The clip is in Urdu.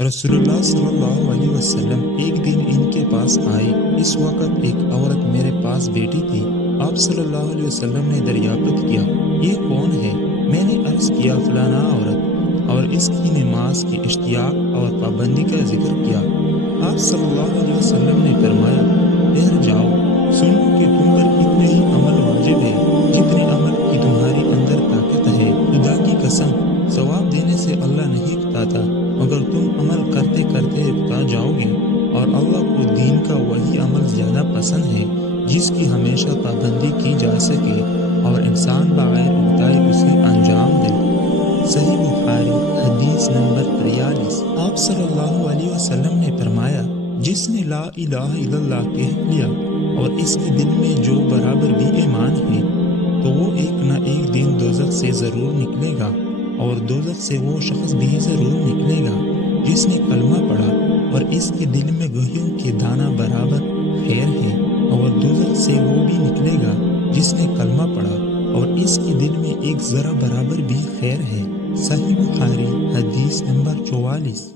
رسول اللہ صلی اللہ علیہ وسلم ایک دن ان کے پاس آئے۔ اس وقت ایک عورت میرے پاس بیٹھی تھی۔ آپ صلی اللہ علیہ وسلم نے دریافت کیا، یہ کون ہے؟ میں نے عرض کیا، فلانا عورت، اور اس کی نماز کی اشتیاق اور پابندی کا ذکر کیا۔ آپ صلی اللہ علیہ وسلم نے فرمایا، ٹھہر جاؤ، سن لو کہ تم پر اتنے ہی عمل واجب ہے جتنے عمل کی تمہاری اندر طاقت ہے۔ خدا کی قسم، ثواب دینے سے اللہ نہیں اکتاتا، مگر تم عمل کرتے کرتے اکتا جاؤ گے، اور اللہ کو دین کا وہی عمل زیادہ پسند ہے جس کی ہمیشہ پابندی کی جا سکے اور انسان بغیر اکتائے اسے انجام دے۔ صحیح بخاری حدیث نمبر 43۔ آپ صلی اللہ علیہ وسلم نے فرمایا، جس نے لا الہ الا اللہ کہہ لیا اور اس کے دل میں جو برابر بھی ایمان ہے، تو وہ ایک نہ ایک دن دوزخ سے ضرور نکلے گا، اور دوزخ سے وہ شخص بھی ضرور نکلے گا جس نے کلمہ پڑھا اور اس کے دل میں گہیوں کے دانہ برابر خیر ہے، اور دوزخ سے وہ بھی نکلے گا جس نے کلمہ پڑھا اور اس کے دل میں ایک ذرہ برابر بھی خیر ہے۔ صحیح بخاری حدیث نمبر 44۔